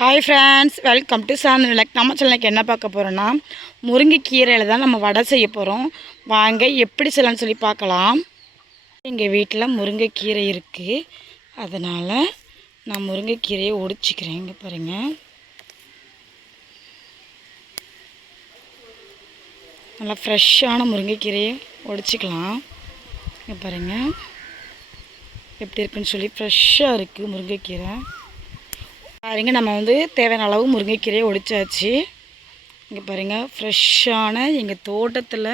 Hi friends welcome to Santhan நம்ம சேனலுக்கு என்ன பார்க்க போகிறோன்னா முருங்கைக்கீரையில் தான் நம்ம வடை செய்ய போகிறோம் வாங்க எப்படி செய்யலாம்னு சொல்லி பார்க்கலாம். எங்கள் வீட்டில் முருங்கைக்கீரை இருக்குது அதனால் நான் முருங்கைக்கீரையை ஒடிச்சிக்கிறேன் இங்கே பாருங்கள் நல்லா ஃப்ரெஷ்ஷான முருங்கைக்கீரையை ஒடிச்சிக்கலாம் இங்கே பாருங்கள் எப்படி இருக்குன்னு சொல்லி ஃப்ரெஷ்ஷாக இருக்குது முருங்கைக்கீரை பாருங்கள் நம்ம வந்து தேவையான அளவு முருங்கைக்கீரையை ஒடிச்சாச்சு இங்கே பாருங்கள் ஃப்ரெஷ்ஷான எங்கள் தோட்டத்தில்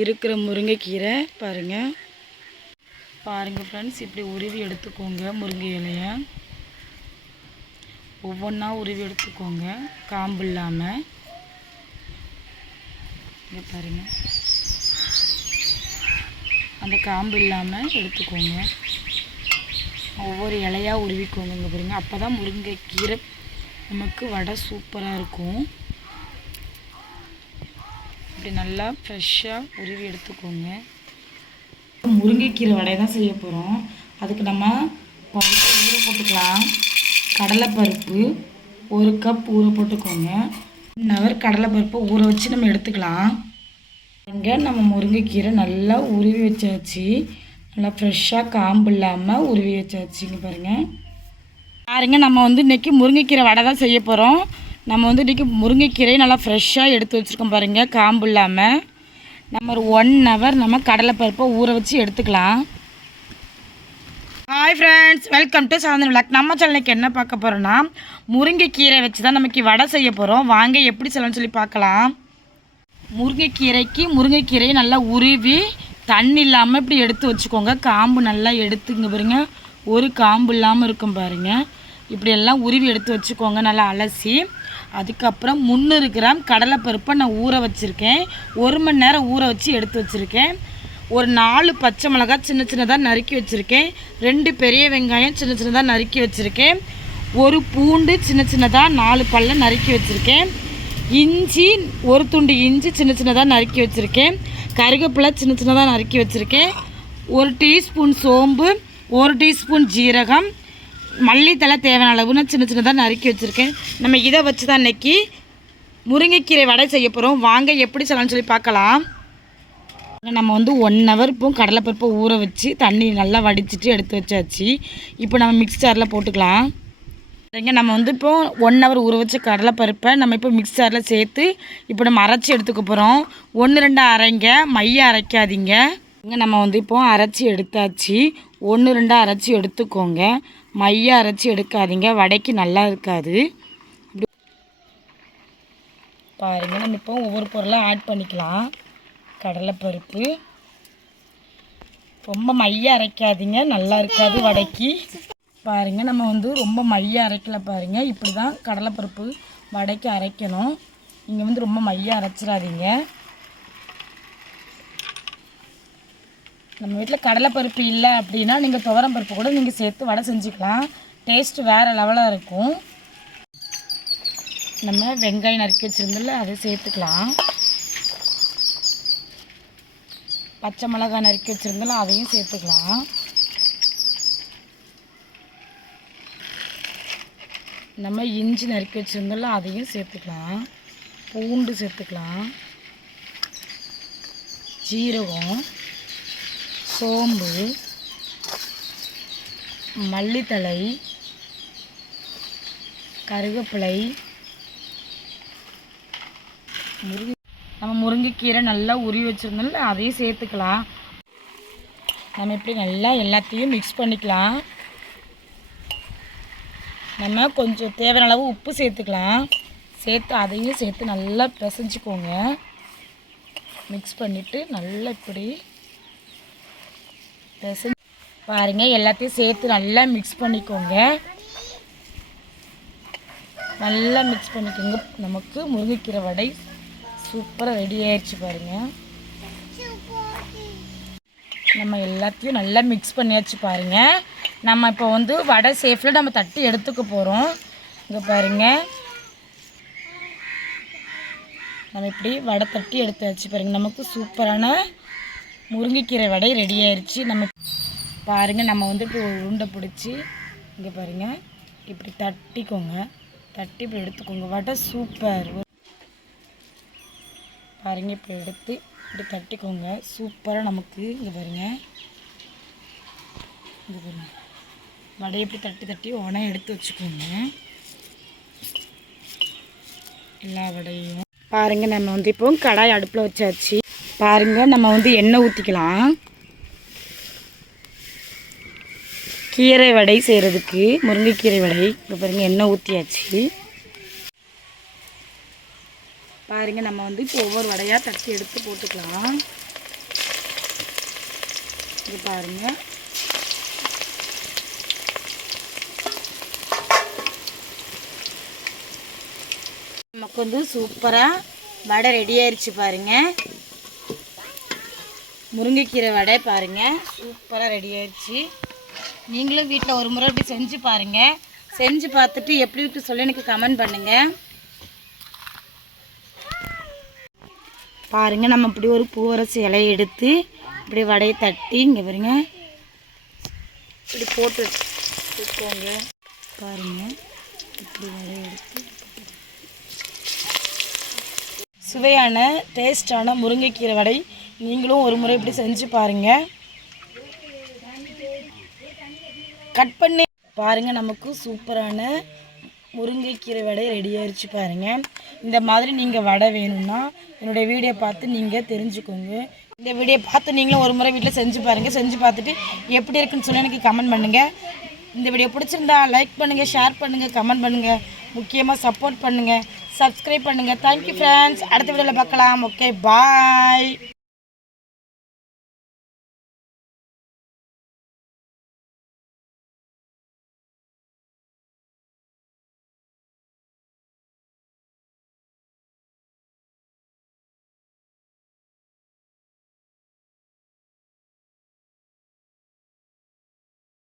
இருக்கிற முருங்கைக்கீரை பாருங்கள் பாருங்கள் ஃப்ரெண்ட்ஸ் இப்படி உருவி எடுத்துக்கோங்க முருங்கை இலையை. ஒவ்வொன்றா உருவி எடுத்துக்கோங்க காம்பு இல்லாமல் இங்கே பாருங்கள் அந்த காம்பு இல்லாமல் எடுத்துக்கோங்க. ஒவ்வொரு இலையாக உருவிக்கோங்க இங்கே பாருங்க. அப்போ தான் முருங்கைக்கீரை நமக்கு வடை சூப்பராக இருக்கும். இப்படி நல்லா ஃப்ரெஷ்ஷாக உருவி எடுத்துக்கோங்க. முருங்கைக்கீரை வடையை தான் செய்ய போகிறோம் அதுக்கு நம்ம பருப்பு ஊற போட்டுக்கலாம். கடலைப்பருப்பு ஒரு கப் ஊற போட்டுக்கோங்க. ஒன் ஹவர் கடலைப்பருப்பை ஊற வச்சு நம்ம எடுத்துக்கலாம். இங்கே நம்ம முருங்கைக்கீரை நல்லா உருவி வச்சாச்சு. நல்லா ஃப்ரெஷ்ஷாக காம்பு இல்லாமல் உருவி வச்சு வச்சுங்க பாருங்கள் பாருங்க நம்ம வந்து இன்றைக்கி முருங்கைக்கீரை வடை தான் செய்ய போகிறோம் நம்ம வந்து இன்றைக்கி முருங்கைக்கீரையை நல்லா ஃப்ரெஷ்ஷாக எடுத்து வச்சுருக்கோம் பாருங்கள் காம்பு இல்லாமல் நம்ம ஒரு ஒன் ஹவர் நம்ம கடலைப்பருப்பை ஊற வச்சு எடுத்துக்கலாம். Hi friends welcome to Sadhana vlog நம்ம சேனலுக்கு என்ன பார்க்க போகிறோன்னா முருங்கைக்கீரை வச்சு தான் நமக்கு வடை செய்ய போகிறோம் வாங்க எப்படி செய்யலாம்னு சொல்லி பார்க்கலாம். முருங்கைக்கீரைக்கு முருங்கைக்கீரையை நல்லா உருவி தண்ணி இல்லாமல் இப்படி எடுத்து வச்சுக்கோங்க. காம்பு நல்லா எடுத்துங்க பாருங்க. ஒரு காம்பு இல்லாமல் இருக்கும் பாருங்க. இப்படியெல்லாம் உருவி எடுத்து வச்சுக்கோங்க நல்லா அலசி. அதுக்கப்புறம் முந்நூறு கிராம் கடலைப்பருப்பை நான் ஊற வச்சுருக்கேன். ஒரு மணி நேரம் ஊற வச்சு எடுத்து வச்சுருக்கேன். ஒரு நாலு பச்சை மிளகாய் சின்ன சின்னதாக நறுக்கி வச்சுருக்கேன். ரெண்டு பெரிய வெங்காயம் சின்ன சின்னதாக நறுக்கி வச்சுருக்கேன். ஒரு பூண்டு சின்ன சின்னதாக நாலு பல்ல நறுக்கி வச்சுருக்கேன். இஞ்சி ஒரு துண்டு இஞ்சி சின்ன சின்னதாக நறுக்கி வச்சுருக்கேன். கருவேப்பிலை சின்ன சின்னதாக நறுக்கி வச்சுருக்கேன். ஒரு டீஸ்பூன் சோம்பு ஒரு டீஸ்பூன் ஜீரகம் மல்லித்தலை தேவையான அளவு நான் சின்ன சின்னதாக நறுக்கி வச்சுருக்கேன். நம்ம இதை வச்சு தான் இன்றைக்கி முருங்கைக்கீரை வடை செய்ய போகிறோம் வாங்க எப்படி செய்யலாம்னு சொல்லி பார்க்கலாம். நம்ம வந்து ஒன் ஹவர் இப்போ கடலைப்பருப்பை ஊற வச்சு தண்ணி நல்லா வடிச்சிட்டு எடுத்து வச்சாச்சு. இப்போ நம்ம மிக்சரில் போட்டுக்கலாம். இங்கே நம்ம வந்து இப்போ ஒன் ஹவர் ஊற வச்ச கடலைப்பருப்பை நம்ம இப்போ மிக்சரில் சேர்த்து இப்போ நம்ம அரைச்சி எடுத்துக்க போகிறோம் ஒன்று ரெண்டு அரைங்க. மைய அரைக்காதீங்க. இங்கே நம்ம வந்து இப்போ அரைச்சி எடுத்தாச்சு. ஒன்று ரெண்டு அரைச்சி எடுத்துக்கோங்க. மைய அரைச்சி எடுக்காதீங்க. வடைக்கு நல்லா இருக்காது. பாருங்கள் நம்ம இப்போ ஒவ்வொரு பொருளாக ஆட் பண்ணிக்கலாம். கடலைப்பருப்பு ரொம்ப மைய அரைக்காதீங்க. நல்லா இருக்காது வடைக்கு. பாருங்கள் நம்ம வந்து ரொம்ப மைய அரைக்கல பாருங்கள் இப்படி தான் கடலைப்பருப்பு வடைக்கு அரைக்கணும். நீங்கள் வந்து ரொம்ப மைய அரைச்சிடாதீங்க. நம்ம வீட்டில் கடலைப்பருப்பு இல்லை அப்படின்னா நீங்கள் துவரம் பருப்பு கூட நீங்கள் சேர்த்து வடை செஞ்சுக்கலாம். டேஸ்ட்டு வேறு லெவலாக இருக்கும். நம்ம வெங்காயம் நறுக்கி வச்சுருந்தோம்ல அதை சேர்த்துக்கலாம். பச்சை மிளகாய் நறுக்கி வச்சுருந்தாலும் அதையும் சேர்த்துக்கலாம். நம்ம இஞ்சி நறுக்கி வச்சுருந்தோம்ல அதையும் சேர்த்துக்கலாம். பூண்டு சேர்த்துக்கலாம். ஜீரகம் சோம்பு மல்லித்தழை கருவேப்பிலை முருங்கை நம்ம முருங்கைக்கீரை நல்லா உரி வச்சுருந்தோம்ல அதையும் சேர்த்துக்கலாம். நம்ம இப்படி நல்லா எல்லாத்தையும் மிக்ஸ் பண்ணிக்கலாம். நம்ம கொஞ்சம் தேவையான அளவு உப்பு சேர்த்துக்கலாம். சேர்த்து அதையும் சேர்த்து நல்லா பிசைஞ்சிக்கோங்க. மிக்ஸ் பண்ணிவிட்டு நல்லா இப்படி பிசைஞ்சு பாருங்கள் எல்லாத்தையும் சேர்த்து நல்லா மிக்ஸ் பண்ணிக்கோங்க. நல்லா மிக்ஸ் பண்ணிக்கோங்க. நமக்கு முருங்கைக்கீரை வடை சூப்பராக ரெடி ஆயிடுச்சு பாருங்கள் நம்ம எல்லாத்தையும் நல்லா மிக்ஸ் பண்ணியாச்சு பாருங்கள் நம்ம இப்போ வந்து வடை சேஃபில் நம்ம தட்டி எடுத்துக்க போகிறோம் இங்கே பாருங்கள் நம்ம இப்படி வடை தட்டி எடுத்தாச்சு பாருங்கள் நமக்கு சூப்பரான முருங்கைக்கீரை வடை ரெடி ஆயிடுச்சு நம்ம பாருங்கள் நம்ம வந்து இப்போ உருண்டை பிடிச்சி இங்கே பாருங்கள் இப்படி தட்டிக்கோங்க. தட்டி இப்படி எடுத்துக்கோங்க. வடை சூப்பர். பாருங்க இப்படி எடுத்து இப்படி தட்டிக்கோங்க. சூப்பராக நமக்கு இங்கே பாருங்க. இங்கே பாருங்கள் வடையை இப்படி தட்டி தட்டி உடனே எடுத்து வச்சுக்கோங்க. எல்லா வடையும் பாருங்க நம்ம வந்து இப்போ கடாய் அடுப்பில் வச்சாச்சு. பாருங்க நம்ம வந்து எண்ணெய் ஊற்றிக்கலாம் கீரை வடை செய்கிறதுக்கு முருங்கைக்கீரை வடை. இப்போ பாருங்க எண்ணெய் ஊற்றியாச்சு பாருங்க நம்ம வந்து இப்போ ஒவ்வொரு வடையாக தட்டி எடுத்து போட்டுக்கலாம். இது பாருங்க. நமக்கு வந்து சூப்பராக வடை ரெடி ஆயிடுச்சு பாருங்க. முருங்கைக்கீரை வடை பாருங்க. சூப்பராக ரெடி ஆயிடுச்சு நீங்களும் வீட்டில் ஒரு முறை இப்படி செஞ்சு பாருங்க. செஞ்சு பார்த்துட்டு எப்படி இருக்கு சொல்லி எனக்கு கமெண்ட் பண்ணுங்கள் பாருங்கள் நம்ம இப்படி ஒரு பூவரசு இலையை எடுத்து இப்படி வடையை தட்டி இங்கே பாருங்க. இப்படி போட்டு வச்சுக்கோங்க. பாருங்கள் இப்படி வடையை எடுத்து சுவையான டேஸ்டான முருங்கைக்கீரை வடை. நீங்களும் ஒரு முறை இப்படி செஞ்சு பாருங்கள் கட் பண்ணி பாருங்கள் நமக்கு சூப்பரான முருங்கைக்கீரை வடை ரெடி ஆயிடுச்சு பாருங்க. இந்த மாதிரி நீங்கள் வடை வேணும்னா என்னுடைய வீடியோ பார்த்து நீங்கள் தெரிஞ்சுக்கோங்க. இந்த வீடியோ பார்த்து நீங்களும் ஒரு முறை வீட்டில் செஞ்சு பாருங்கள் செஞ்சு பார்த்துட்டு எப்படி இருக்குன்னு சொல்லி எனக்கு கமெண்ட் பண்ணுங்கள் இந்த வீடியோ பிடிச்சிருந்தா லைக் பண்ணுங்கள் ஷேர் பண்ணுங்கள் கமெண்ட் பண்ணுங்கள் முக்கியமாக சப்போர்ட் பண்ணுங்கள் சப்ஸ்கிரைப் பண்ணுங்கள் தேங்க்யூ ஃப்ரெண்ட்ஸ் அடுத்த வீடியோவில் பார்க்கலாம். Okay bye